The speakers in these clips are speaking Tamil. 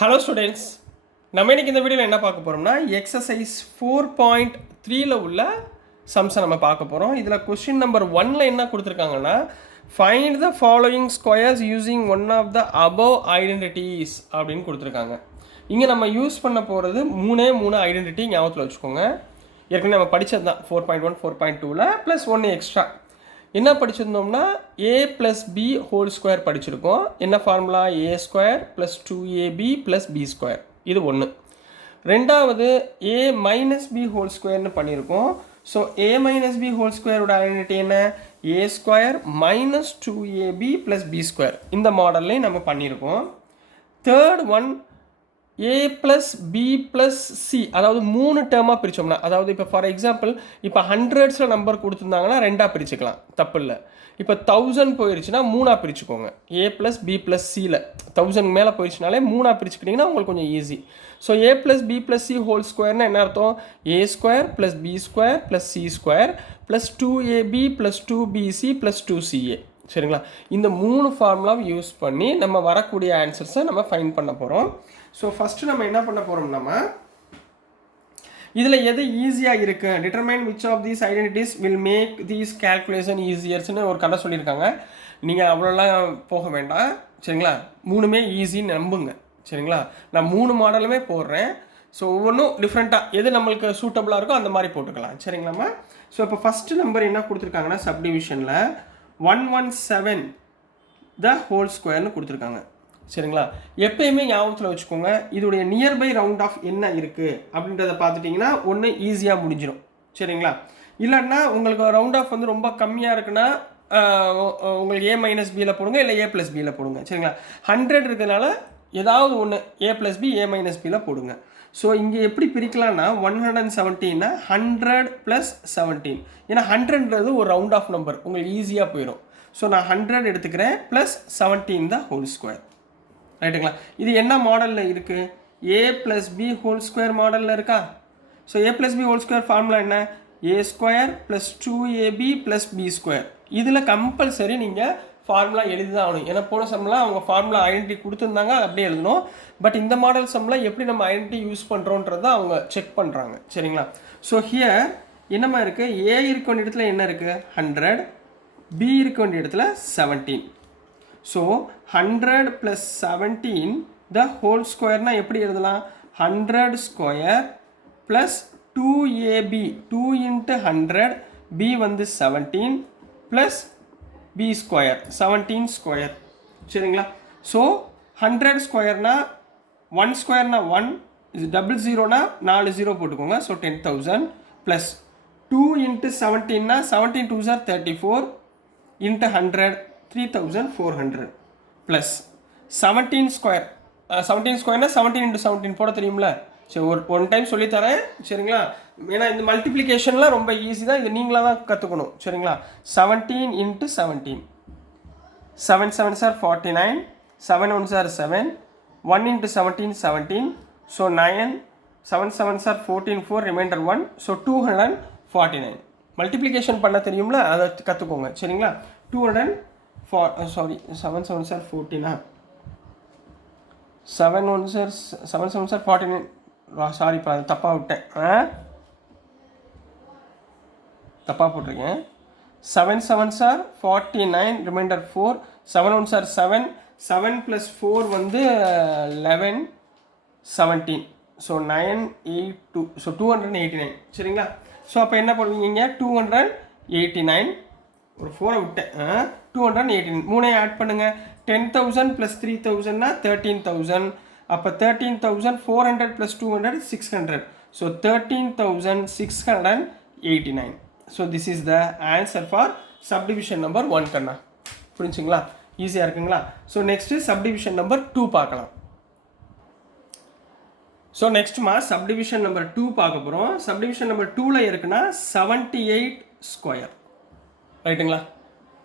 ஹலோ ஸ்டூடெண்ட்ஸ், நம்ம இன்றைக்கி இந்த வீடியோவில் என்ன பார்க்க போகிறோம்னா எக்ஸசைஸ் 4.3ல் உள்ள சம்ஸை நம்ம பார்க்க போகிறோம். இதில் கொஸ்டின் நம்பர் 1ல் என்ன கொடுத்துருக்காங்கன்னா, find the following squares using one of the above identities அப்படின்னு கொடுத்துருக்காங்க. இங்கே நம்ம யூஸ் பண்ண போகிறது மூணு ஐடென்டிட்டி ஞாபகத்தில் வச்சுக்கோங்க. ஏற்கனவே நம்ம படித்தது தான் 4.1 4.2ல் ப்ளஸ் 1 எக்ஸ்ட்ரா. என்ன படிச்சிருந்தோம்னா a plus B whole square படிச்சிருக்கோம். என்ன formula? a square plus 2ab plus B square. இது ஒன்று. ரெண்டாவது a மைனஸ் பி ஹோல் ஸ்கொயர்னு பண்ணியிருக்கோம். So a minus b whole ஸ்கொயரோட ஐடென்டிட்டி என்ன? a square minus 2ab plus B square. இந்த மாடல்லையும் நம்ம பண்ணியிருக்கோம். Third one a plus b plus c, அதாவது மூணு டேர்மாக பிரித்தோம்னா, அதாவது இப்போ ஃபார் எக்ஸாம்பிள் இப்போ ஹண்ட்ரட்ஸில் நம்பர் கொடுத்துருந்தாங்கன்னா ரெண்டாக பிரிச்சுக்கலாம், தப்பு இல்லை. இப்போ 1000 போயிடுச்சுன்னா மூணாக பிரிச்சுக்கோங்க. a ப்ளஸ் பி ப்ளஸ் சியில் 1000 மேலே போயிடுச்சுனாலே மூணாக பிரிச்சுக்கிட்டிங்கன்னா உங்களுக்கு கொஞ்சம் easy. So a plus b plus c whole ஸ்கொயர்னா என்ன அர்த்தம்? a square plus B square plus c square plus 2ab plus 2bc plus 2ca. சரிங்களா? இந்த மூணு ஃபார்முலாவை யூஸ் பண்ணி நம்ம வரக்கூடிய ஆன்சர்ஸை நம்ம ஃபைண்ட் பண்ண போகிறோம். ஸோ ஃபஸ்ட்டு நம்ம என்ன பண்ண போகிறோம், நம்ம இதில் எது ஈஸியாக இருக்குது, determine which of these identities will make these calculation ஈஸியர்ஸ்னு ஒரு கதை சொல்லியிருக்காங்க. நீங்கள் அவ்வளோலாம் போக வேண்டாம். சரிங்களா? மூணுமே ஈஸின்னு நம்புங்க. சரிங்களா? நான் மூணு மாடலுமே போடுறேன். ஸோ ஒவ்வொன்றும் டிஃப்ரெண்ட்டாக எது நம்மளுக்கு சூட்டபுளாக இருக்கோ அந்த மாதிரி போட்டுக்கலாம். சரிங்களாம்மா? ஸோ இப்போ ஃபஸ்ட்டு நம்பர் என்ன கொடுத்துருக்காங்கன்னா, சப்டிவிஷனில் 117 த ஹோல் ஸ்கொயர்னு கொடுத்துருக்காங்க. சரிங்களா? எப்பயுமே ஞாபகத்தில் வச்சுக்கோங்க, இதோடைய நியர்பை ரவுண்ட் ஆஃப் என்ன இருக்குது அப்படின்றத பார்த்துட்டிங்கன்னா ஒன்று ஈஸியாக முடிஞ்சிடும். சரிங்களா? இல்லைன்னா உங்களுக்கு ரவுண்ட் ஆஃப் வந்து ரொம்ப கம்மியாக இருக்குன்னா உங்களுக்கு a மைனஸ் பியில் போடுங்க, இல்லை a ப்ளஸ் பியில் போடுங்க. சரிங்களா? 100 இருக்கிறதுனால ஏதாவது ஒன்று a plus B a minus பியில் போடுங்க. ஸோ இங்கே எப்படி பிரிக்கலாம்னா 117னா 100 ப்ளஸ் 17, ஏன்னா 100ன்றது ஒரு ரவுண்ட் ஆஃப் நம்பர், உங்களுக்கு ஈஸியாக போயிடும். ஸோ நான் 100 எடுத்துக்கிறேன் ப்ளஸ் 17 தான் ஹோல் ஸ்கொயர். ரைட்டுங்களா? இது என்ன மாடலில் இருக்குது? a plus B whole square மாடலில் இருக்கா? So a plus B whole square formula என்ன? a square plus 2ab plus B square. இதில் கம்பல்சரி நீங்கள் ஃபார்முலா எழுதி தான் ஆகணும். ஏன்னா போன சம்மில் அவங்க ஃபார்முலா ஐடென்டிட்டி கொடுத்துருந்தாங்க, அது அப்படியே எழுதணும். பட் இந்த மாடல் சம்மில் எப்படி நம்ம ஐடென்டிட்டி யூஸ் பண்ணுறோன்றத அவங்க செக் பண்ணுறாங்க. சரிங்களா? ஸோ ஹியர் என்னமா இருக்குது? a இருக்க வேண்டிய இடத்துல என்ன இருக்குது? 100. b இருக்க வேண்டிய இடத்துல 17. ஸோ 100 ப்ளஸ் 17 த ஹோல் ஸ்கொயர்னால் எப்படி எழுதலாம்? 100 square plus 2ab, 2 into 100, b வந்து 17 ப்ளஸ் b ஸ்கொயர் 17 ஸ்கொயர். சரிங்களா? ஸோ 100 ஸ்கொயர்னா 1 ஸ்கொயர்னா 1, இது டபுள் ஜீரோனா 4 ஜீரோ போட்டுக்கோங்க. ஸோ 10,000 ப்ளஸ் 2 இன்ட்டு 17னா 17 2s are 34 into 100 3400 plus 17 square. 17 ஸ்கொயர்னா 17 இன்ட்டு 17 போட தெரியும்ல? சரி, ஒன் டைம் சொல்லித்தரேன். சரிங்களா? ஏன்னா இந்த மல்டிப்ளிகேஷன்லாம் ரொம்ப ஈஸி தான், இது நீங்களாக தான் கற்றுக்கணும். சரிங்களா? 17 into 17, 7 7s are 49, 7 1s are 7, 1 into 17 17, so 9, 7 7s are 14, 4 remainder 1, so 249. Multiplication பண்ண தெரியும்ல, அதை கற்றுக்கோங்க. சரிங்களா? 7 7 7s are 14, 7 1s are 7 7s are 49. சாரிப்பா, அது தப்பாக விட்டேன், தப்பாக போட்டிருக்கேன். 7 7s are 49 reminder 4, 7 1s are 7, 7 plus 4 வந்து 11, 17, ஸோ 9 8 2, ஸோ 289. சரிங்களா? ஸோ அப்போ என்ன பண்ணுவீங்க? 289, ஒரு 4 விட்டேன், 289. மூணையும் ஆட் பண்ணுங்கள். 10,000 ப்ளஸ் 3,000னா 13,000. அப்போ 13,400 plus 200 600. So 13,689. So this is the answer for subdivision number 1 கண்ணா. புரிஞ்சுங்களா? ஈஸியாக இருக்குங்களா? ஸோ நெக்ஸ்ட்டு சப்டிவிஷன் நம்பர் 2 பார்க்கலாம். ஸோ நெக்ஸ்ட்மா சப்டிவிஷன் நம்பர் 2 பார்க்க போகிறோம். சப்டிவிஷன் நம்பர் 2ல் இருக்குன்னா 78 ஸ்கொயர். ரைட்டுங்களா?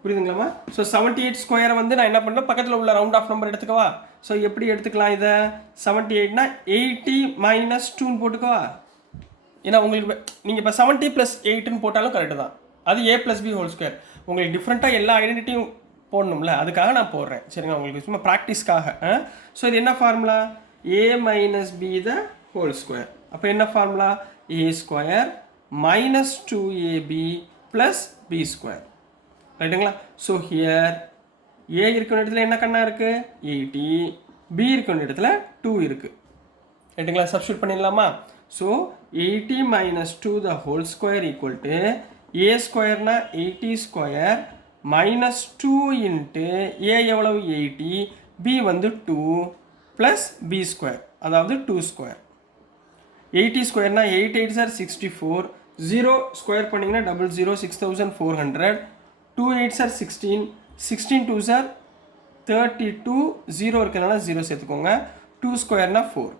புரியுதுங்களாம்மா? ஸோ 78 ஸ்கொயரை வந்து நான் என்ன பண்ணேன், பக்கத்தில் உள்ள ரவுண்ட் ஆஃப் நம்பர் எடுத்துக்கவா? ஸோ எப்படி எடுத்துக்கலாம் இதை? 78னா 80 மைனஸ் 2ன்னு போட்டுக்கவா? ஏன்னா உங்களுக்கு நீங்கள் இப்போ 70 ப்ளஸ் 8ன்னு போட்டாலும் கரெக்டு தான். அது a plus B whole square. உங்களுக்கு டிஃப்ரெண்ட்டாக எல்லா ஐடென்டிட்டியும் போடணும்ல, அதுக்காக நான் போடுறேன். சரிங்களா? உங்களுக்கு சும்மா ப்ராக்டிஸ்க்காக. ஸோ இது என்ன formula? a minus b the whole square. அப்போ என்ன formula? a square minus 2ab plus b square. ரைட்டுங்களா? ஸோ ஹியர் a இருக்கிற இடத்துல என்ன கண்ணா இருக்கு? 80. b இருக்கிற இடத்துல 2 இருக்கு. ரைட்டுங்களா? சப்ஸ்டியூட் பண்ணிடலாமா? So 80 minus 2 the whole square equal to a ஸ்கொயர்னா 80 square minus 2 into a எவ்வளவு? 80, b வந்து 2 plus b ஸ்கொயர் அதாவது 2 ஸ்கொயர். 80 ஸ்கொயர்னா 8 8s are 64, 0 ஸ்கொயர் பண்ணிங்கன்னா 00, 6400, 2 8s are 16, 16 2s are 32, 0 இருக்கிறனால 0 சேர்த்துக்கோங்க. 2 ஸ்கொயர்னா 4.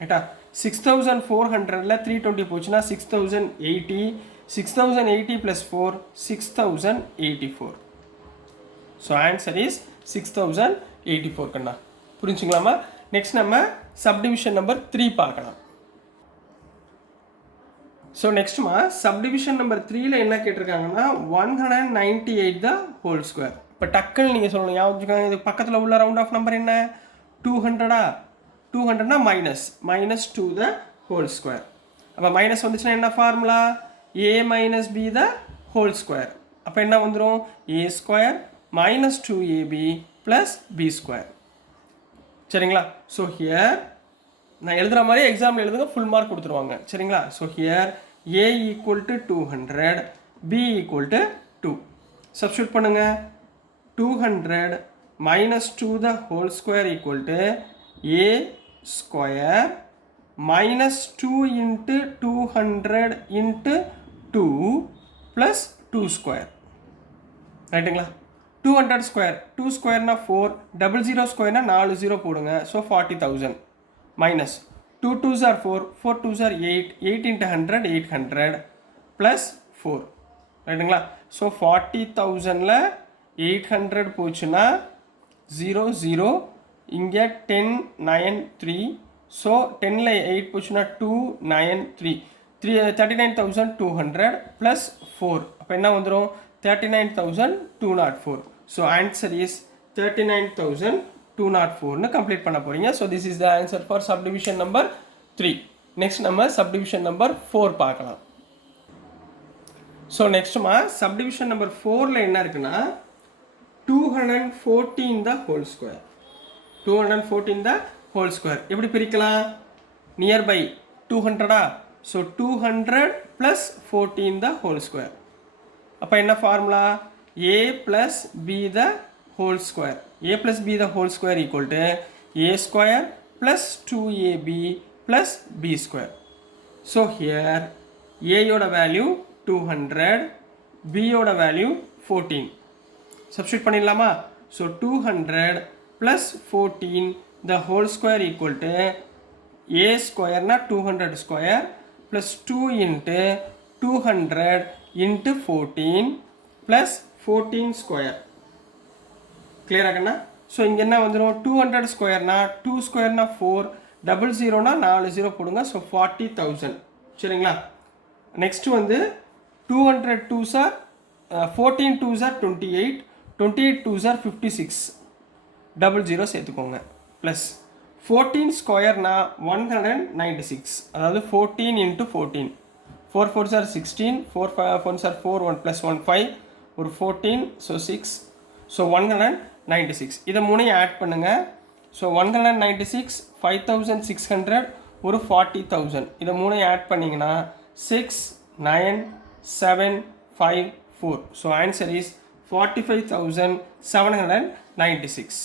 ரைட்டா? 6400ல 320 போச்சுன்னா 6080, 6080 plus 4, 6084. So answer is 6084 கண்ணா. புரிஞ்சுங்களாமா? நெக்ஸ்ட் நம்ம சப்டிவிஷன் நம்பர் 3 பார்க்கலாம். ஸோ நெக்ஸ்ட்மா சப்டிவிஷன் நம்பர் 3ல என்ன கேட்டிருக்காங்கன்னா 198 த ஹோல் ஸ்கொயர். இப்போ டக்குன்னு நீங்கள் சொல்லணும் ஞாபகம், இது பக்கத்தில் உள்ள ரவுண்ட் ஆஃப் நம்பர் என்ன? 200. 200னா மைனஸ் 2 த ஹோல் ஸ்கொயர். அப்போ மைனஸ் வந்துச்சுன்னா என்ன formula? a minus b the whole square. அப்போ என்ன வந்துடும்? a square minus 2ab plus b square. சரிங்களா? ஸோ ஹியர் நான் எழுதுகிற மாதிரி எக்ஸாம்பிள் எழுதுங்க, ஃபுல் மார்க் கொடுத்துருவாங்க. சரிங்களா? So here a equal to 200, b equal to 2. Substitute பண்ணுங்க. 200 minus 2 the whole square equal to a square minus 2 into 200 into 2 plus 2 square. ரைட்டுங்களா? 200 ஸ்கொயர், 2 ஸ்கொயர்னா 4, 00 ஸ்கொயர்னா 4 0 போடுங்க. So 40,000 minus 2 2s are 4, 4 2s are 8, 8 into 100 800 plus 4. ரைட்டுங்களா? ஸோ 40,000ல 800 போச்சுன்னா 0 0, இங்கே 10 9 3. ஸோ 10ல 8 போச்சுன்னா 2 9 3, 39,200 plus 4. அப்போ என்ன வந்துடும்? 39,204. ஸோ ஆன்சர் இஸ் 39,204 கம்ப்ளீட் பண்ண போறீங்க. So this is the answer for subdivision number 3. Next நம்ம சப்டிவிஷன் நம்பர் 4 பார்க்கலாம். ஸோ நெக்ஸ்ட்மா சப்டிவிஷன் நம்பர் 4ல என்ன இருக்குன்னா 214 த ஹோல் ஸ்கொயர். 214 த ஹோல் ஸ்கொயர் எப்படி பிரிக்கலாம்? நியர்பை 200. ஸோ 200 ப்ளஸ் 14 த ஹோல் ஸ்கொயர். அப்போ என்ன formula? a plus b the whole square. a plus b the whole square equal to a square plus 2ab plus b square. So here a yoda value 200, b yoda value 14. Substitute பண்ணிடலாமா? So 200 plus 14 the whole square equal to a square na 200 square plus 2 into 200 into 14 plus 14 square. Clear ஆகண்ணா? ஸோ இங்கே என்ன வந்துடும்? 200 ஸ்கொயர்னா 2 ஸ்கொயர்னா 4, 00னா 4 0 போடுங்க. ஸோ 40,000. சரிங்களா? நெக்ஸ்ட் வந்து 200 2s are 14 2s are 28, 28 2s are 56, 00 சேர்த்துக்கோங்க. ப்ளஸ் 14 ஸ்கொயர்னா 196, அதாவது 14 into 14. 4 4s are 16, 4 4s are 4, 1 plus 1 5, ஒரு 14, ஸோ 6, ஸோ 196. இதை மூணையும் ஆட் பண்ணுங்க. ஸோ 196, 5600, ஒரு 40,000. இதை மூணையும் ஆட் பண்ணிங்கன்னா 6 9 7 5 4. So answer is 45,796.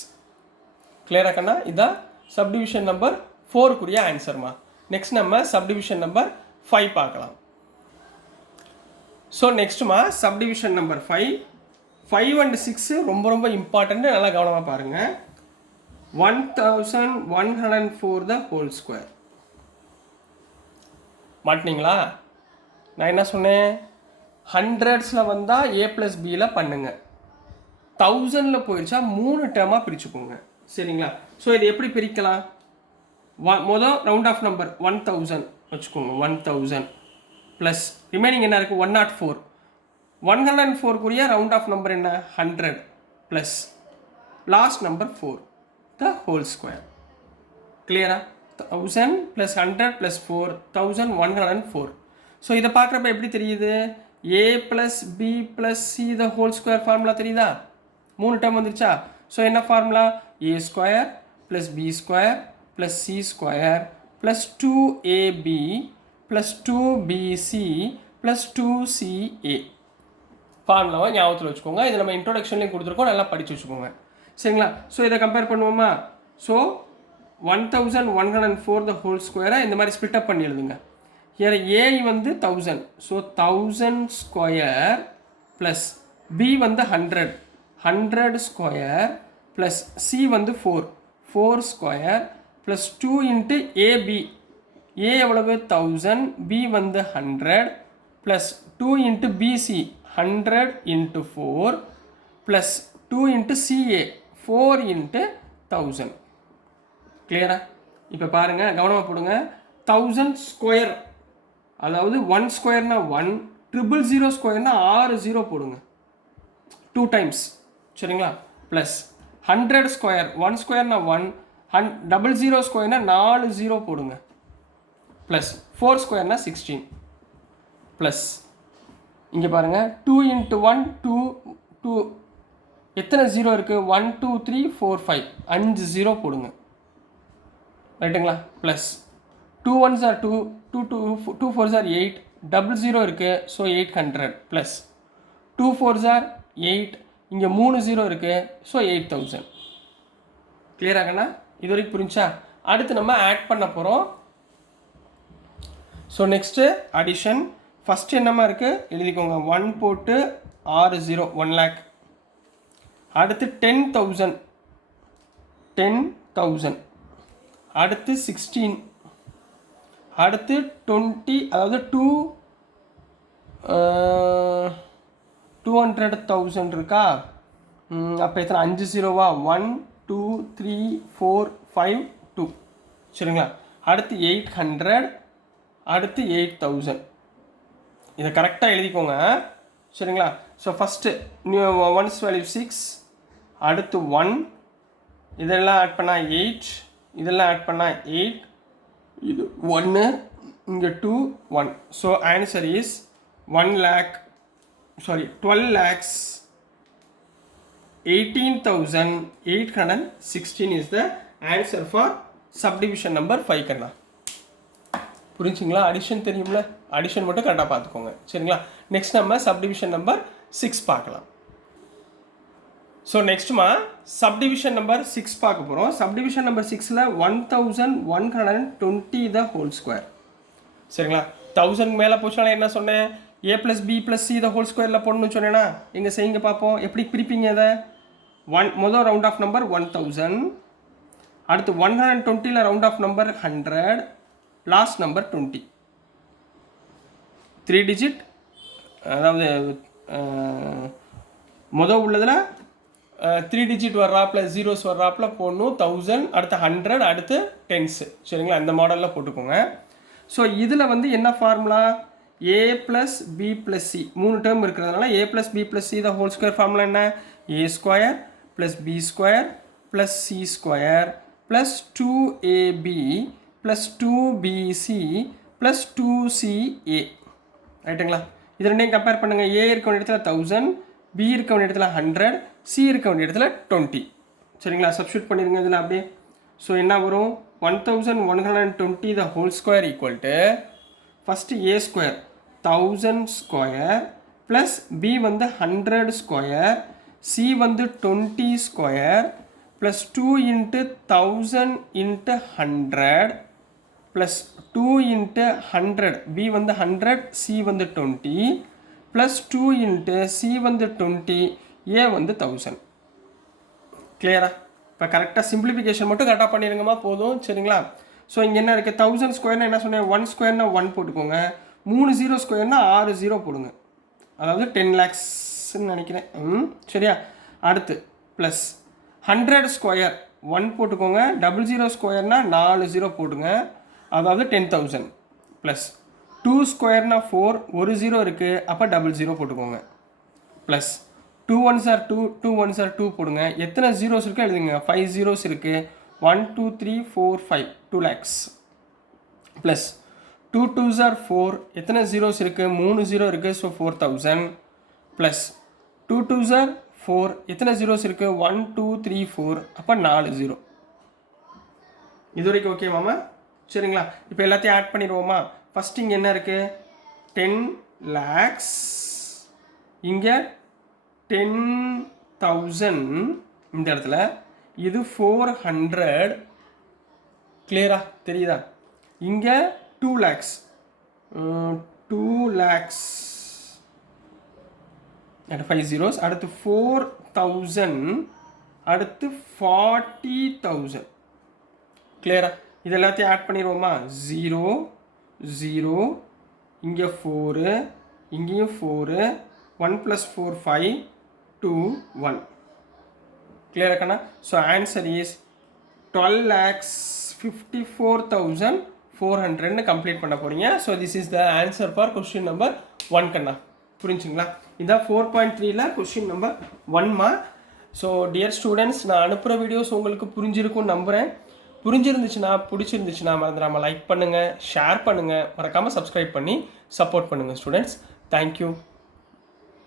கிளியராக கண்ணா? இதான் சப்டிவிஷன் நம்பர் 4க்குரிய ஆன்சர்மா. நெக்ஸ்ட் நம்ம சப்டிவிஷன் நம்பர் 5 பார்க்கலாம். ஸோ நெக்ஸ்ட்மா சப்டிவிஷன் நம்பர் 5. 5 and 6 ரொம்ப ரொம்ப இம்பார்ட்டன்ட், நல்லா கவனமாக பாருங்கள். 1104 த ஹோல் ஸ்கொயர். மாட்டினீங்களா? நான் என்ன சொன்னேன்? 100ஸில் வந்தால் a + bயில் பண்ணுங்க. 1000ல் போயிடுச்சா 3 டேர்மாக பிரிச்சுக்கோங்க. சரிங்களா? ஸோ இது எப்படி பிரிக்கலாம்? மொதல் ரவுண்ட் ஆஃப் நம்பர் 1000 வச்சுக்கோங்க. 1000 ப்ளஸ் ரிமைனிங் என்ன இருக்குது? 104. 104க்குரிய ரவுண்ட் ஆஃப் நம்பர் என்ன? 100 ப்ளஸ் லாஸ்ட் நம்பர் 4 த ஹோல் ஸ்கொயர். கிளியரா? 1000 + 100 + 4 1104. ஸோ இதை பார்க்குறப்ப எப்படி தெரியுது? a + b + c the whole square formula தெரியுதா? 3 டேர்ம் வந்துருச்சா? ஸோ என்ன formula? a square + b square + c square + 2ab + 2bc + 2ca. ஃபார்முலாவை ஞாபகத்தில் வச்சுக்கோங்க. இது நம்ம இன்ட்ரோடக்ஷன்லேயும் கொடுத்துருக்கோம், நல்லா படித்து வச்சுக்கோங்க. சரிங்களா? ஸோ இதை கம்பேர் பண்ணுவோமா? ஸோ 1104 the whole square இந்த மாதிரி ஸ்ப்ளிட் அப் பண்ணி எழுதுங்க. here a வந்து 1000, ஸோ 1000 ஸ்கொயர் ப்ளஸ் b வந்து 100 ஸ்கொயர் ப்ளஸ் c வந்து 4 square plus 2 into ab. a எவ்வளவு? 1000, b வந்து 100 plus 2 into bc 100 into 4 plus 2 into ca 4 into 1000. கிளியரா? இப்போ பாருங்கள், கவனமாக போடுங்க. 1000 ஸ்கொயர், அதாவது 1 ஸ்கொயர்னா 1, 000 ஸ்கொயர்னா 6 0 போடுங்க, 2 டைம்ஸ். சரிங்களா? ப்ளஸ் 100 ஸ்கொயர், 1 ஸ்கொயர்னா 1, 00 ஸ்கொயர்னா 4 0 போடுங்க, ப்ளஸ் 4 ஸ்கொயர்னா 16. ப்ளஸ் இங்கே பாருங்கள், 2 இன்ட்டு 1 2, எத்தனை 0 இருக்குது? 1 2 3 4 5, 5 0 போடுங்க. ரைட்டுங்களா? Plus 2 1s are 2, 2 4s are 8, 00 இருக்குது, ஸோ 800 ப்ளஸ் 2 4s are 8, இங்கே 3 0 இருக்குது, ஸோ 8000. கிளியராகண்ணா? இது வரைக்கும் புரிஞ்சா? அடுத்து நம்ம ஆட் பண்ண போகிறோம். So next addition. ஃபஸ்ட்டு என்னமா இருக்குது எழுதிக்கோங்க. 1 போட்டு 6 0, 1 lakh. அடுத்து 10,000, அடுத்து 16, அடுத்து 20, அதாவது 200,000 இருக்கா? அப்போ எத்தனை 5 0வா? 1 2 3 4 5 2. சரிங்களா? அடுத்து 800, அடுத்து 8000. இதை கரெக்டாக எழுதிக்கோங்க. சரிங்களா? ஸோ ஃபஸ்ட்டு ஒன்ஸ் வேல்யூ 6, அடுத்து 1, இதெல்லாம் ஆட் பண்ணால் 8, இதெல்லாம் ஆட் பண்ணால் 8, இது 1, இங்கே 2 1. So answer is 12,18,816 is the answer for subdivision number 5 கண்ணா. புரிஞ்சுங்களா? அடிஷன் தெரியும்ல, அடிஷன் மட்டும் கரெக்டாக பார்த்துக்கோங்க. சரிங்களா? நெக்ஸ்ட் நம்ம சப்டிவிஷன் நம்பர் 6 பார்க்கலாம். ஸோ நெக்ஸ்ட்டுமா சப்டிவிஷன் நம்பர் 6 பார்க்க போகிறோம். சப்டிவிஷன் நம்பர் 6ல் 1120 த ஹோல் ஸ்கொயர். சரிங்களா? 1000 மேலே போச்சுனால என்ன சொன்னேன்? a + b + c the whole ஸ்கொயரில் போடணும்னு சொன்னேன்னா, இங்கே செய்யுங்க பார்ப்போம். எப்படி பிரிப்பீங்க இதை? முதல் ரவுண்ட் ஆஃப் நம்பர் 1000, அடுத்து 120ல் round off number 100, last number 20. 3 digit, அதாவது முதல் உள்ளதில் 3 டிஜிட் வர்றாப்பில் ஜீரோஸ் வர்றாப்பில் போடணும். 1000, அடுத்து 100, அடுத்து 10s. சரிங்களா? இந்த மாடலில் போட்டுக்கோங்க. ஸோ இதில் வந்து என்ன formula? a + b + c 3 term இருக்கிறதுனால a + b + c the whole square formula என்ன? a square + b square + c square + 2ab + 2bc + 2ca. ரைட்டுங்களா? இது ரெண்டையும் கம்பேர் பண்ணுங்கள். a இருக்க வேண்டிய இடத்துல 1000, b இருக்க வேண்டிய இடத்துல 100, c இருக்க வேண்டிய இடத்துல 20. சரிங்களா? சப்ஸ்டியூட் பண்ணிடுங்க இதில் அப்படியே. ஸோ என்ன வரும்? 1120 the whole square equal to first a square 1000 square plus b வந்து 100 ஸ்கொயர், c வந்து 20 square plus 2 into 1000 into 100 plus 2 into 100, b வந்து 100, c வந்து 20 ப்ளஸ் 2 இன்ட்டு c வந்து 20, a வந்து 1000. கிளியரா? இப்போ கரெக்டாக சிம்பிளிஃபிகேஷன் மட்டும் கரெக்டாக பண்ணிடுங்கம்மா, போதும். சரிங்களா? ஸோ இங்கே என்ன இருக்குது? 1000 ஸ்கொயர்னா என்ன சொன்னேன்? 1 ஸ்கொயர்னா 1 போட்டுக்கோங்க, 3 0 ஸ்கொயர்னா 6 0 போடுங்க, அதாவது 10 lakhsன்னு நினைக்கிறேன். சரியா? அடுத்து ப்ளஸ் 100 ஸ்கொயர் 1 போட்டுக்கோங்க, 00 ஸ்கொயர்னா 4 0 போடுங்க, அதாவது 10,000. ப்ளஸ் 2 ஸ்கொயர்னா 4, ஒரு 0 இருக்குது, அப்போ 00 போட்டுக்கோங்க. Plus 2 1s are 2, 2 1s are 2 போடுங்க. எத்தனை ஜீரோஸ் இருக்குது எழுதுங்க? 5 zeros இருக்குது. 1 2 3 4 5 2 lakhs ப்ளஸ் 2 2s are 4 எத்தனை ஜீரோஸ் இருக்குது 3 ஜீரோ இருக்குது ஸோ 4000 ப்ளஸ் 2 2s are 4 எத்தனை ஜீரோஸ் இருக்குது 1 2 3 4 அப்போ 4 ஜீரோ. இது வரைக்கும் ஓகே மாமா சரிங்களா. இப்போ எல்லாத்தையும் ஆட் பண்ணிடுவோமா. ஃபஸ்ட் இங்கே என்ன இருக்குது 10 lakhs இங்கே 10,000 இந்த இடத்துல இது 400 கிளியரா தெரியுதா. இங்கே 2 lakhs 2 lakhs at 5 zeros அடுத்து 4,000 அடுத்து 40,000 கிளியரா. இது எல்லாத்தையும் ஆட் பண்ணிடுவோமா 0 0 இங்கே 4 இங்கேயும் 4 1 + 4 5 2 1 கிளியரா கண்ணா. ஸோ ஆன்சர் இஸ் 12,54,400 கம்ப்ளீட் பண்ண போகிறீங்க. So this is the answer for question number 1 கண்ணா. புரிஞ்சுங்களா. இதான் 4.3ல கொஸ்டின் நம்பர் 1மா. ஸோ டியர் ஸ்டூடெண்ட்ஸ் நான் அனுப்புகிற வீடியோஸ் உங்களுக்கு புரிஞ்சிருக்கும்னு நம்புகிறேன். புரிஞ்சிருந்துச்சுன்னா பிடிச்சிருந்துச்சுன்னா மறந்துடாமல் லைக் பண்ணுங்கள், ஷேர் பண்ணுங்கள், மறக்காமல் சப்ஸ்கிரைப் பண்ணி சப்போர்ட் பண்ணுங்கள் ஸ்டூடெண்ட்ஸ். தேங்க்யூ.